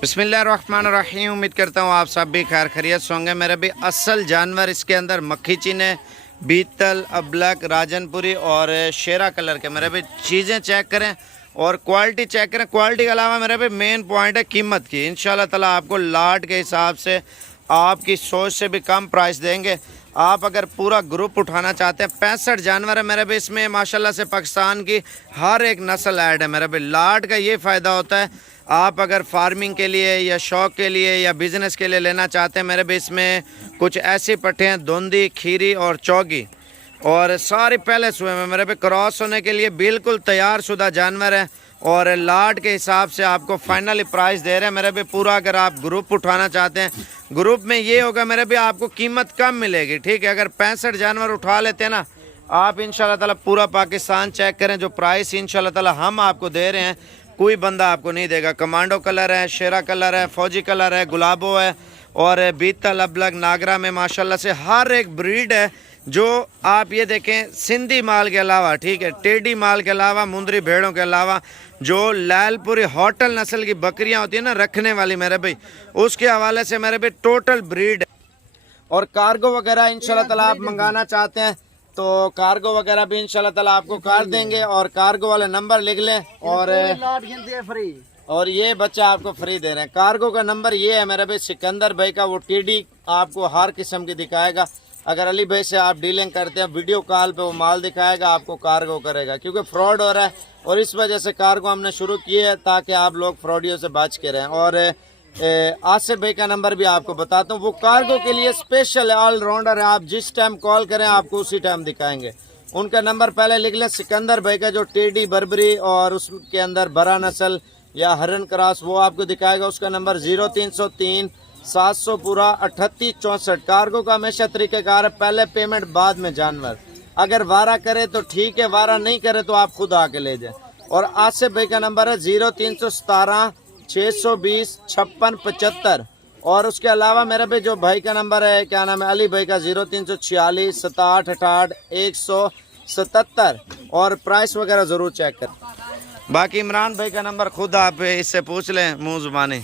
बिस्मिल्लाहिर्रहमानिर्रहीम। उम्मीद करता हूँ आप सब भी खैर खैरियत से होंगे। मेरे भी असल जानवर इसके अंदर मक्खी चीने, बीतल, अबलक, राजनपुरी और शेरा कलर के मेरे भी चीज़ें चेक करें और क्वालिटी चेक करें। क्वालिटी के अलावा मेरे भी मेन पॉइंट है कीमत की। इंशाल्लाह ताला आपको लाट के हिसाब से आपकी सोच से भी कम प्राइस देंगे। आप अगर पूरा ग्रुप उठाना चाहते हैं, 65 जानवर है मेरे भी इसमें माशाल्लाह से पाकिस्तान की हर एक नस्ल ऐड है मेरे भी। लाट का ये फ़ायदा होता है, आप अगर फार्मिंग के लिए या शौक़ के लिए या बिज़नेस के लिए लेना चाहते हैं मेरे भी इसमें कुछ ऐसी पट्टे हैं, धुंधी, खीरी और चौगी और सारी पहले सुबह में मेरे पे क्रॉस होने के लिए बिल्कुल तैयार शुदा जानवर है। और लाट के हिसाब से आपको फाइनली प्राइस दे रहे हैं मेरे भी। पूरा अगर आप ग्रुप उठाना चाहते हैं, ग्रुप में ये होगा मेरे भी आपको कीमत कम मिलेगी, ठीक है। अगर 65 जानवर उठा लेते हैं ना आप, इंशाल्लाह ताला पूरा पाकिस्तान चेक करें, जो प्राइस इंशाल्लाह ताला हम आपको दे रहे हैं कोई बंदा आपको नहीं देगा। कमांडो कलर है, शेरा कलर है, फौजी कलर है, गुलाबो है और बीतल, अबलग, नागरा में माशाल्लाह से हर एक ब्रीड है। जो आप ये देखें सिंधी माल के अलावा, ठीक है, टेडी माल के अलावा, मुंदरी भेड़ों के अलावा जो लालपुरी होटल नस्ल की बकरियां होती है ना रखने वाली मेरे भाई, उसके हवाले से मेरे भाई टोटल ब्रीड है। और कार्गो वगैरह इंशाल्लाह ताला आप मंगाना चाहते हैं तो कार्गो वगैरह भी इंशाल्लाह ताला आपको कर देंगे। और कार्गो वाले नंबर लिख लें और ये बच्चा आपको फ्री दे रहे हैं। कार्गो का नंबर ये है मेरे भाई सिकंदर भाई का, वो टीडी आपको हर किस्म की दिखाएगा। अगर अली भाई से आप डीलिंग करते हैं वीडियो कॉल पे वो माल दिखाएगा, आपको कार्गो करेगा, क्योंकि फ्रॉड हो रहा है और इस वजह से कार्गो हमने शुरू किए है ताकि आप लोग फ्रॉडियों से बच के रहें। और आसिफ भाई का नंबर भी आपको बताता हूँ, वो कार्गो के लिए स्पेशल है, ऑलराउंडर है। आप जिस टाइम कॉल करें आपको उसी टाइम दिखाएंगे। उनका नंबर पहले लिख लें, सिकंदर भाई का, जो टेडी, बर्बरी और उसके अंदर बरा नस्ल या हरन क्रॉस वो आपको दिखाएगा। उसका नंबर 0303 700 पूरा 3864। कार्गो का हमेशा तरीक़ेकार है, पहले पेमेंट बाद में जानवर। अगर वारा करे तो ठीक है, वारा नहीं करे तो आप खुद आके ले जाए। और आसिफ भाई का नंबर है 0317 620 56 75। और उसके अलावा मेरे पे जो भाई का नंबर है, क्या नाम है, अली भाई का 0346 67 68 177। और प्राइस वगैरह ज़रूर चेक करें। बाकी इमरान भाई का नंबर खुद आप इससे पूछ लें मुँह ज़ुबानी।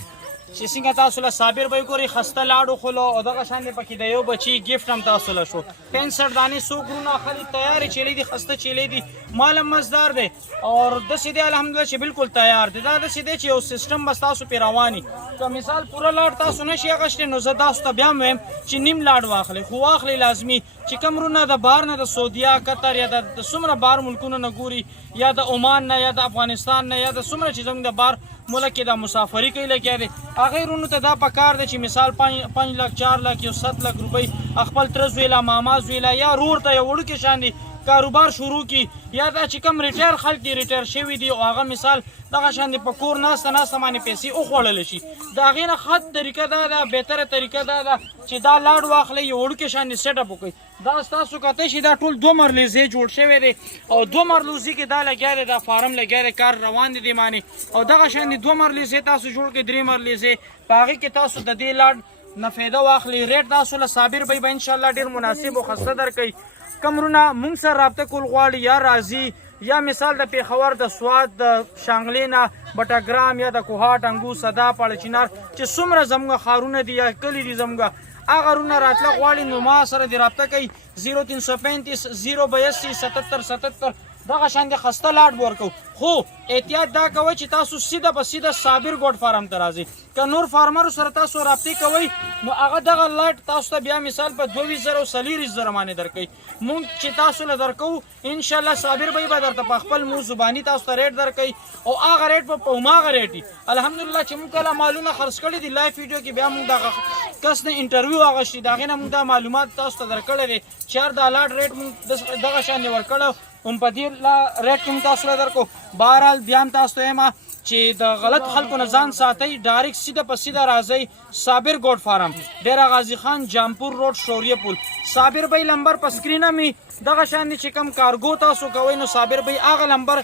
सिंगा तासुला साबिर भाई को खस्ता लाडू खोलो और दगा शान पकी दयो बची गिफ्ट हम तासुला शो 65 दाने 100 गुना खाली तैयार चली दी, खस्ता चली दी, माल मजदार दे और दसी दे अल्हम्दुलिल्लाह से बिल्कुल तैयार दे। दा दसी दे चे सिस्टम बस तासु पे रवानी तो मिसाल पूरा लाड तासु नशी अगस्ट नो जदास त ब्याम में ची निम लाड वाखले खु वाखले लाजमी ची कमरुना द बार न द सऊदीया, कतर या द सुमरा बार मुल्कुना न गुरी या द ओमान न या द अफगानिस्तान न या द सुमरा ची जंग द बार मुल्क के दा मुसाफरी के लिए दे आखिर उन्होंने तो दा पकार दे मिसाल 5 लाख 4 लाख या 7 लाख रुपए अखबल तरस वेला मामाज वेला या रूर ता या उड़ के शान दी कारोबार शुरू की या दा चिकम रिटायर खल की रिटायर शेवी दी आगा मिसाल दगा शान दी पकोर नास नास माने पैसे ओ खोड़ल शी दागे ना खत तरीका दा बेहतर तरीका दा ची दा लाड वाखले ये उड़ के शान सेटअप होई दा तासु कते शी दा टोल 2 मरले से जोड़ शेवे दे और 2 मरलूजी के दा लगे रे दा फार्म लगे रे कार रवान दी माने और दगा शान दी 2 मरले से तासु जोड़ के 3 मरले से बागी के तासु द दे लाड नफेदा वाखली रेट तासु ला साबिर भाई इंशाल्लाह ढेर मुनासिब और खस्ता दर कई कमरुना मुंग सर राब्ता कुल ग्वाड़ी या राजी या मिसाल द पेखवर द स्वाद द शांगलेना बटाग्राम या द कोहाट अंगू सदा पड़चिनार चे सुमरा जमगा खारून दिया कली दी जमगा आगरुना रातला ग्वाड़ी नुमा सर दी राब्ता कई 0335 082 77 77 दगा शान दे खस्ता लाड बोर को हो एहतियात दा कवई ची तासु सीधा बस सीधा साबिर गोड फार्म तराजी का नूर फार्मर सर तासु राब्ती कवई नो आगा दगा लाट तासु बिया मिसाल पर 22 सलीर माने दर कई मुंग ची तासु ल दर को इंशाल्लाह साबिर भाई बदर त पखपल मुंह जुबानी तासु रेट दर कई और आगा रेट पर पौमा रेटी अल्हम्दुलिल्लाह चिमकला मालूम खर्च कड़ी दी लाइव वीडियो की बिया मुंग दा कस ने इंटरव्यू आगा शी दागे ना मुंग दा मालूमात तासु दर कड़े 4 दा लाट रेट मुंग दगा शान वर कड़ो पदीर ला रेट तुम तासु दर को बहरहाल ध्यान तासु एमा ची द गलत खल्को नजान साथई डायरेक्ट सीधा पर सीधा राजई साबिर गोड फार्म डेरा गाजी खान जामपुर रोड शौर्य पुल साबिर भाई नंबर पर स्क्रीन में दगा शान चिकम कार्गो तासु कवई नो साबिर भाई आगा नंबर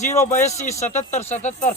082 77 77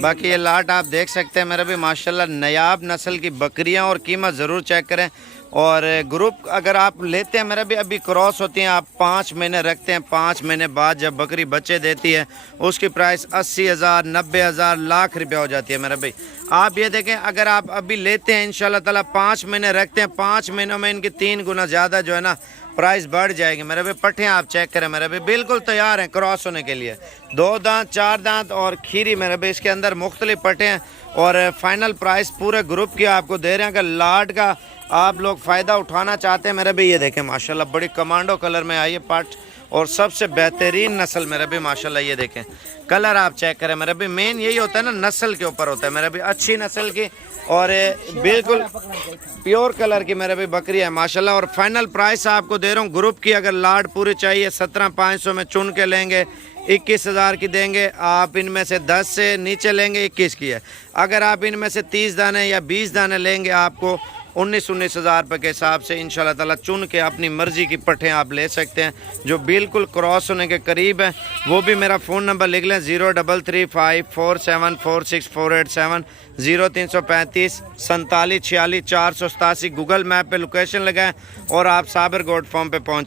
बाकी ये लाट आप देख सकते हैं मेरे भी माशाल्लाह नयाब नस्ल की बकरियां और कीमत ज़रूर चेक करें। और ग्रुप अगर आप लेते हैं मेरा भी अभी क्रॉस होती हैं, आप 5 महीने रखते हैं, 5 महीने बाद जब बकरी बच्चे देती है उसकी प्राइस 80,000 90,000 लाख रुपया हो जाती है मेरा भाई। आप ये देखें अगर आप अभी लेते हैं इंशाल्लाह ताला 5 महीने रखते हैं, 5 महीनों में इनकी 3 गुना ज़्यादा जो है ना प्राइस बढ़ जाएगी मेरे भाई। पट्ठे आप चेक करें मेरे भाई बिल्कुल तैयार हैं क्रॉस होने के लिए। 2 दांत 4 दांत और खीरी मेरे भाई इसके अंदर मुख्तलिफ पट्टे हैं। और फाइनल प्राइस पूरे ग्रुप की आपको दे रहे हैं। अगर लाट का आप लोग फ़ायदा उठाना चाहते हैं मेरे भाई ये देखें माशाल्लाह बड़ी कमांडो कलर में आई है पट और सबसे बेहतरीन नस्ल मेरे भाई माशाल्लाह। ये देखें कलर आप चेक करें मेरे भाई। मेन यही होता है ना नस्ल के ऊपर होता है मेरे भाई, अच्छी नस्ल की और बिल्कुल प्योर कलर की मेरे भाई बकरी है माशाल्लाह। और फाइनल प्राइस आपको दे रहा हूँ ग्रुप की। अगर लाट पूरी चाहिए 17,500 में चुन के लेंगे 21,000 की देंगे। आप इनमें से 10 से नीचे लेंगे 21 की है। अगर आप इनमें से 30 दाने या 20 दाने लेंगे आपको 19,000 रुपये के हिसाब से इंशाल्लाह ताला चुन के अपनी मर्ज़ी की पट्ठें आप ले सकते हैं जो बिल्कुल क्रॉस होने के करीब है। वो भी मेरा फ़ोन नंबर लिख लें 0335474648 0335 4746 487। गूगल मैप पे लोकेशन लगाएं और आप साबर गोट फार्म पे पहुँचें।